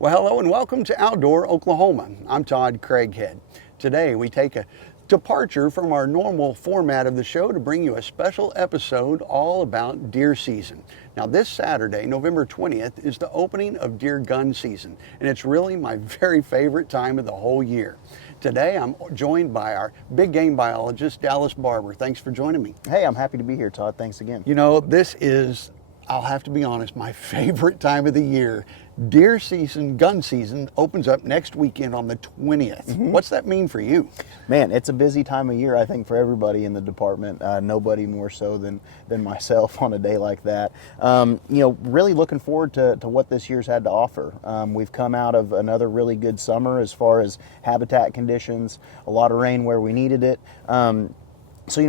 Well, hello and welcome to Outdoor Oklahoma. I'm Todd Craighead. Today we take a departure from our normal format of the show to bring you a special episode all about deer season. Now this Saturday, November 20th, is the opening of deer gun season, and it's really my very favorite time of the whole year. Today I'm joined by our big game biologist, Dallas Barber. Thanks for joining me. Hey, I'm happy to be here, Todd. Thanks again. You know, this is, I'll have to be honest, my favorite time of the year. Deer season, gun season, opens up next weekend on the 20th. What's that mean for you? Man, it's a busy time of year, I think, for everybody in the department. Nobody more so than myself on a day like that. Really looking forward to what this year's had to offer. We've come out of another really good summer as far as habitat conditions, a lot of rain where we needed it.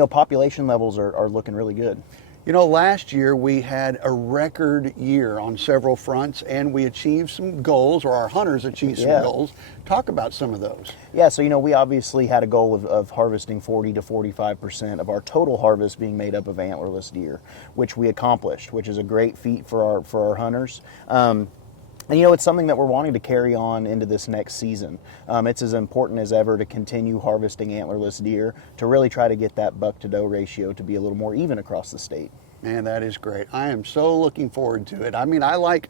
Population levels are looking really good. You know, last year we had a record year on several fronts, and we achieved some goals, or our hunters achieved some goals. Talk about some of those. Yeah, so we obviously had a goal of harvesting 40 to 45% of our total harvest being made up of antlerless deer, which we accomplished, which is a great feat for our hunters. It's something that we're wanting to carry on into this next season. It's as important as ever to continue harvesting antlerless deer to really try to get that buck to doe ratio to be a little more even across the state. Man, that is great. I am so looking forward to it. I mean, I like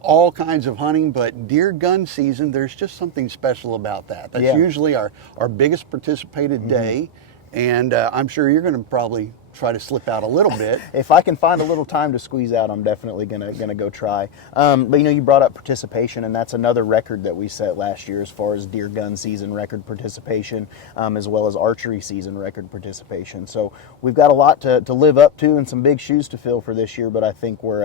all kinds of hunting, but deer gun season, there's just something special about that. That's usually our biggest participated day, and I'm sure you're going to probably try to slip out a little bit. If I can find a little time to squeeze out, I'm definitely gonna go try. But you brought up participation, and that's another record that we set last year as far as deer gun season record participation, as well as archery season record participation. So we've got a lot to live up to and some big shoes to fill for this year, but I think we're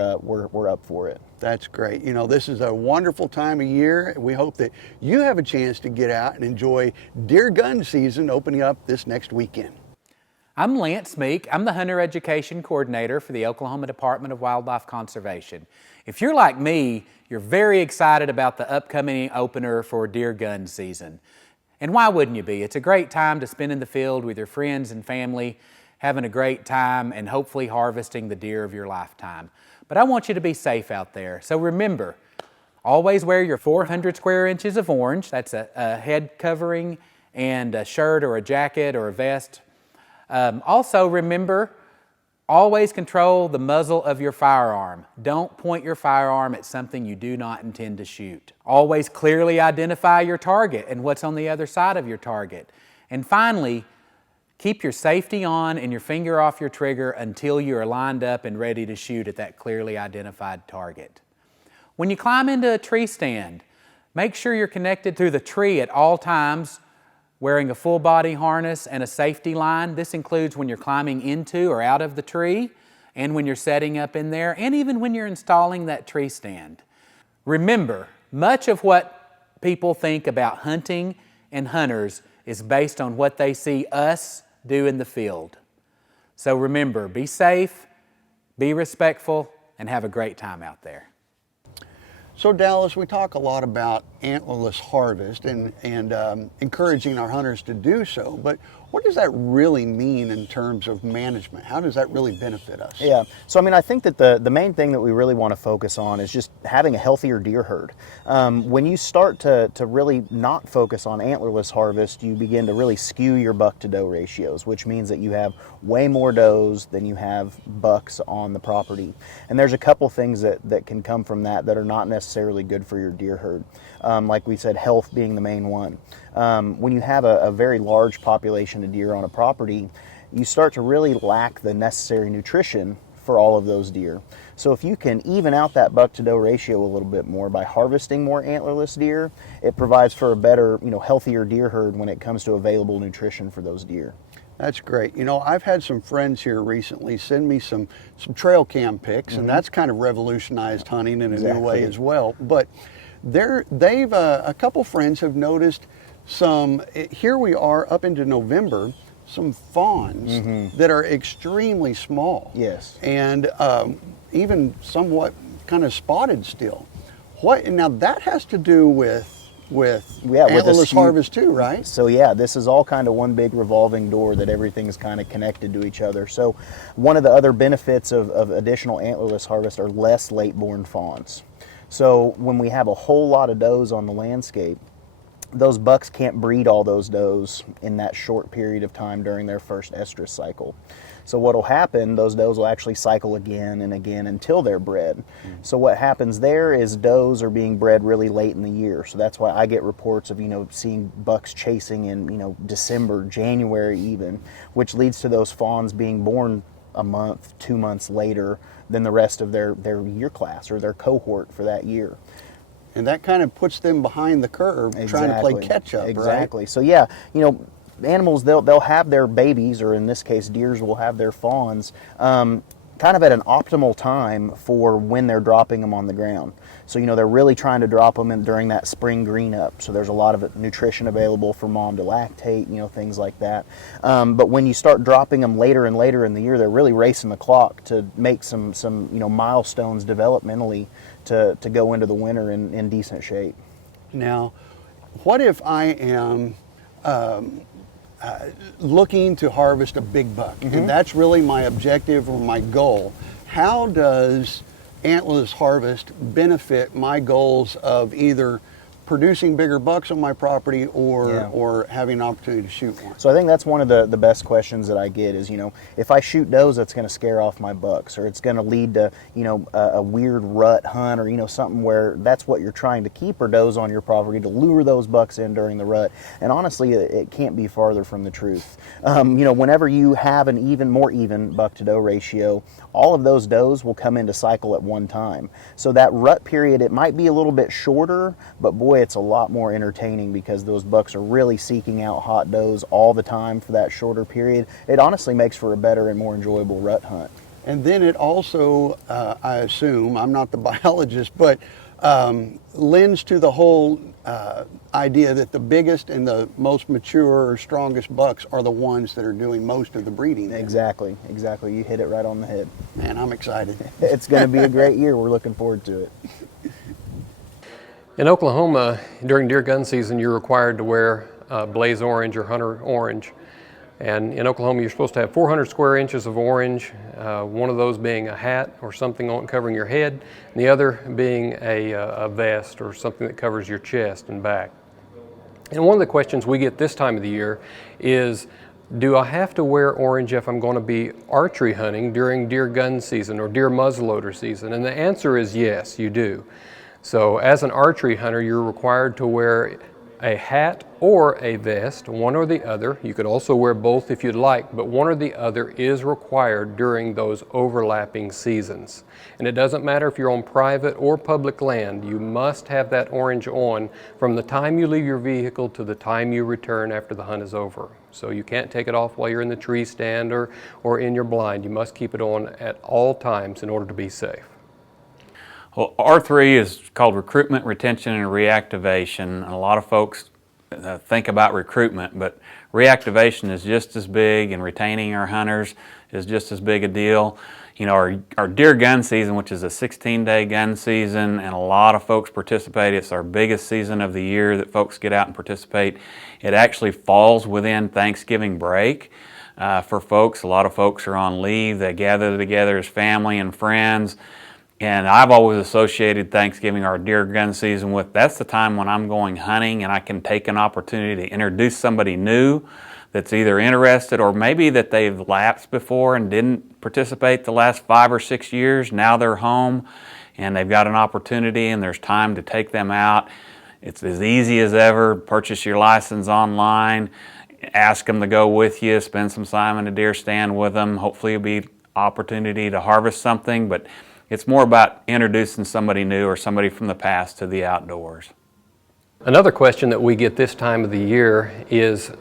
up for it. That's great. You know, this is a wonderful time of year. We hope that you have a chance to get out and enjoy deer gun season opening up this next weekend. I'm Lance Meek. I'm the Hunter Education Coordinator for the Oklahoma Department of Wildlife Conservation. If you're like me, you're very excited about the upcoming opener for deer gun season. And why wouldn't you be? It's a great time to spend in the field with your friends and family, having a great time and hopefully harvesting the deer of your lifetime. But I want you to be safe out there. So remember, always wear your 400 square inches of orange. That's a head covering and a shirt or a jacket or a vest. Also remember, always control the muzzle of your firearm. Don't point your firearm at something you do not intend to shoot. Always clearly identify your target and what's on the other side of your target. And finally, keep your safety on and your finger off your trigger until you are lined up and ready to shoot at that clearly identified target. When you climb into a tree stand, make sure you're connected through the tree at all times, wearing a full body harness and a safety line. This includes when you're climbing into or out of the tree, and when you're setting up in there, and even when you're installing that tree stand. Remember, much of what people think about hunting and hunters is based on what they see us do in the field. So remember, be safe, be respectful, and have a great time out there. So Dallas, we talk a lot about antlerless harvest and encouraging our hunters to do so, but what does that really mean in terms of management? How does that really benefit us? Yeah, so I think that the main thing that we really want to focus on is just having a healthier deer herd. When you start to really not focus on antlerless harvest, you begin to really skew your buck to doe ratios, which means that you have way more does than you have bucks on the property. And there's a couple things that can come from that are not necessarily good for your deer herd. Like we said, health being the main one. When you have a very large population of deer on a property, you start to really lack the necessary nutrition for all of those deer. So if you can even out that buck to doe ratio a little bit more by harvesting more antlerless deer, it provides for a better, healthier deer herd when it comes to available nutrition for those deer. That's great. You know, I've had some friends here recently send me some trail cam pics, and that's kind of revolutionized hunting in a new way as well. But a couple friends have noticed here we are up into November, some fawns that are extremely small. Yes. And even somewhat kind of spotted still. Now that has to do with antlerless harvest too, right? So yeah, this is all kind of one big revolving door that everything's kind of connected to each other. So one of the other benefits of additional antlerless harvest are less late-born fawns. So when we have a whole lot of does on the landscape, those bucks can't breed all those does in that short period of time during their first estrus cycle. So what will happen, those does will actually cycle again and again until they're bred. So what happens there is does are being bred really late in the year. So that's why I get reports of, seeing bucks chasing in, December, January even, which leads to those fawns being born a month, 2 months later than the rest of their year class or their cohort for that year. And that kind of puts them behind the curve, trying to play catch up, Exactly. right? So yeah, animals, they'll have their babies, or in this case, deers will have their fawns, kind of at an optimal time for when they're dropping them on the ground. So, they're really trying to drop them during that spring green up. So there's a lot of nutrition available for mom to lactate, things like that. But when you start dropping them later and later in the year, they're really racing the clock to make some milestones developmentally to go into the winter in decent shape. Now, what if I am looking to harvest a big buck, and that's really my objective or my goal? How does Antlerless Harvest benefit my goals of either producing bigger bucks on my property or having an opportunity to shoot one? So I think that's one of the best questions that I get is, if I shoot does, that's going to scare off my bucks, or it's going to lead to, a weird rut hunt, or, something where that's what you're trying to keep, or does on your property to lure those bucks in during the rut. And honestly, it can't be farther from the truth. Whenever you have an more even buck to doe ratio, all of those does will come into cycle at one time. So that rut period, it might be a little bit shorter, but boy, it's a lot more entertaining because those bucks are really seeking out hot does all the time for that shorter period. It honestly makes for a better and more enjoyable rut hunt. And then it also, I assume, I'm not the biologist, but lends to the whole idea that the biggest and the most mature or strongest bucks are the ones that are doing most of the breeding there. Exactly. You hit it right on the head. Man, I'm excited. It's going to be a great year. We're looking forward to it. In Oklahoma, during deer gun season, you're required to wear blaze orange or hunter orange. And in Oklahoma, you're supposed to have 400 square inches of orange, one of those being a hat or something covering your head, and the other being a vest or something that covers your chest and back. And one of the questions we get this time of the year is, do I have to wear orange if I'm going to be archery hunting during deer gun season or deer muzzleloader season? And the answer is yes, you do. So as an archery hunter, you're required to wear a hat or a vest, one or the other. You could also wear both if you'd like, but one or the other is required during those overlapping seasons. And it doesn't matter if you're on private or public land, you must have that orange on from the time you leave your vehicle to the time you return after the hunt is over. So you can't take it off while you're in the tree stand or in your blind. You must keep it on at all times in order to be safe. Well, R3 is called recruitment, retention, and reactivation. And a lot of folks think about recruitment, but reactivation is just as big, and retaining our hunters is just as big a deal. Our deer gun season, which is a 16-day gun season, and a lot of folks participate. It's our biggest season of the year that folks get out and participate. It actually falls within Thanksgiving break for folks. A lot of folks are on leave. They gather together as family and friends. And I've always associated Thanksgiving, our deer gun season, with that's the time when I'm going hunting and I can take an opportunity to introduce somebody new that's either interested or maybe that they've lapsed before and didn't participate the last 5 or 6 years. Now they're home and they've got an opportunity and there's time to take them out. It's as easy as ever. Purchase your license online, ask them to go with you, spend some time in a deer stand with them. Hopefully it'll be opportunity to harvest something, but it's more about introducing somebody new or somebody from the past to the outdoors. Another question that we get this time of the year is,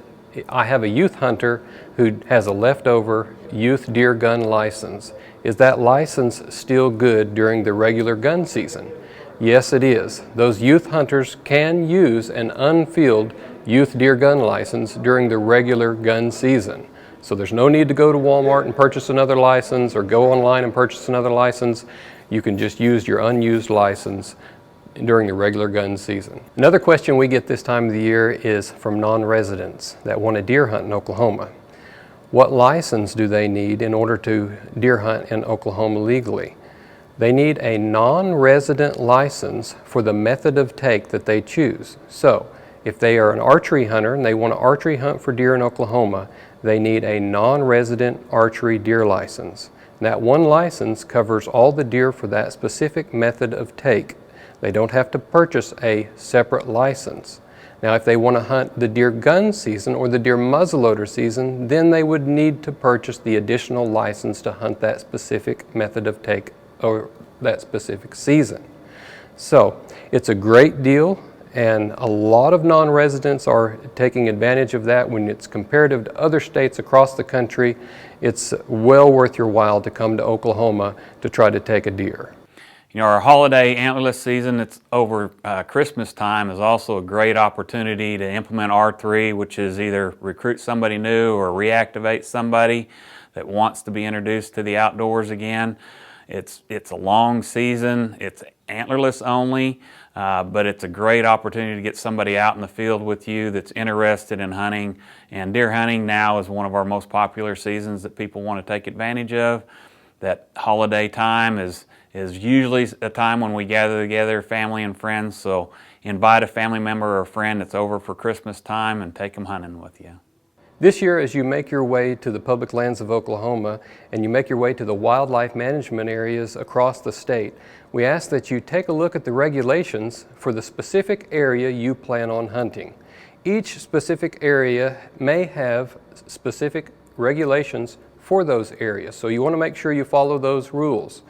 I have a youth hunter who has a leftover youth deer gun license. Is that license still good during the regular gun season? Yes, it is. Those youth hunters can use an unfilled youth deer gun license during the regular gun season. So there's no need to go to Walmart and purchase another license or go online and purchase another license. You can just use your unused license during the regular gun season. Another question we get this time of the year is from non-residents that want to deer hunt in Oklahoma. What license do they need in order to deer hunt in Oklahoma legally? They need a non-resident license for the method of take that they choose. So, if they are an archery hunter and they want to archery hunt for deer in Oklahoma, they need a non-resident archery deer license. And that one license covers all the deer for that specific method of take. They don't have to purchase a separate license. Now, if they want to hunt the deer gun season or the deer muzzleloader season, then they would need to purchase the additional license to hunt that specific method of take or that specific season. So, it's a great deal. And a lot of non-residents are taking advantage of that. When it's comparative to other states across the country, it's well worth your while to come to Oklahoma to try to take a deer. You know, our holiday antlerless season that's over Christmas time is also a great opportunity to implement R3, which is either recruit somebody new or reactivate somebody that wants to be introduced to the outdoors again. It's a long season, it's antlerless only, but it's a great opportunity to get somebody out in the field with you that's interested in hunting. And deer hunting now is one of our most popular seasons that people want to take advantage of. That holiday time is usually a time when we gather together, family and friends, so invite a family member or a friend that's over for Christmas time and take them hunting with you. This year, as you make your way to the public lands of Oklahoma and you make your way to the wildlife management areas across the state, we ask that you take a look at the regulations for the specific area you plan on hunting. Each specific area may have specific regulations for those areas, so you want to make sure you follow those rules.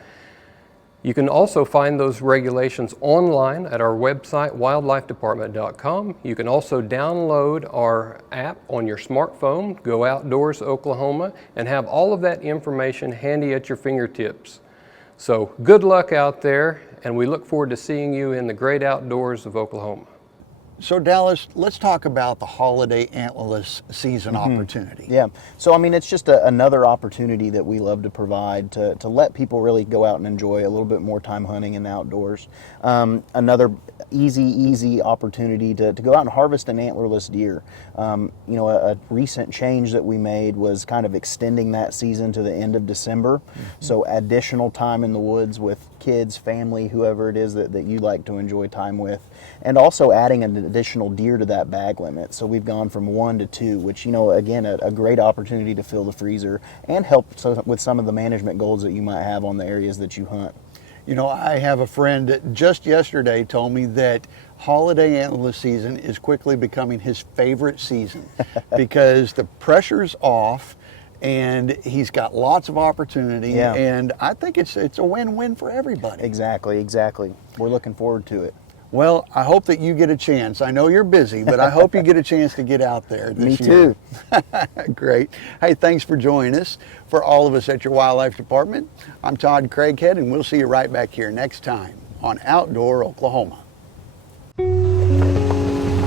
You can also find those regulations online at our website, wildlifedepartment.com. You can also download our app on your smartphone, Go Outdoors Oklahoma, and have all of that information handy at your fingertips. So good luck out there, and we look forward to seeing you in the great outdoors of Oklahoma. So Dallas, let's talk about the holiday antlerless season opportunity. Yeah, so I mean, it's just another opportunity that we love to provide to let people really go out and enjoy a little bit more time hunting in the outdoors. Another easy opportunity to go out and harvest an antlerless deer. You know, a recent change that we made was kind of extending that season to the end of December. So additional time in the woods with kids, family, whoever it is that you like to enjoy time with. And also adding an additional deer to that bag limit. So we've gone from 1 to 2, which, you know, again, a great opportunity to fill the freezer and help with some of the management goals that you might have on the areas that you hunt. You know, I have a friend that just yesterday told me that holiday antlerless season is quickly becoming his favorite season because the pressure's off and he's got lots of opportunity, and I think it's a win-win for everybody. Exactly. We're looking forward to it. Well, I hope that you get a chance. I know you're busy, but I hope you get a chance to get out there this year. Me too. Great. Hey, thanks for joining us. For all of us at your wildlife department, I'm Todd Craighead, and we'll see you right back here next time on Outdoor Oklahoma.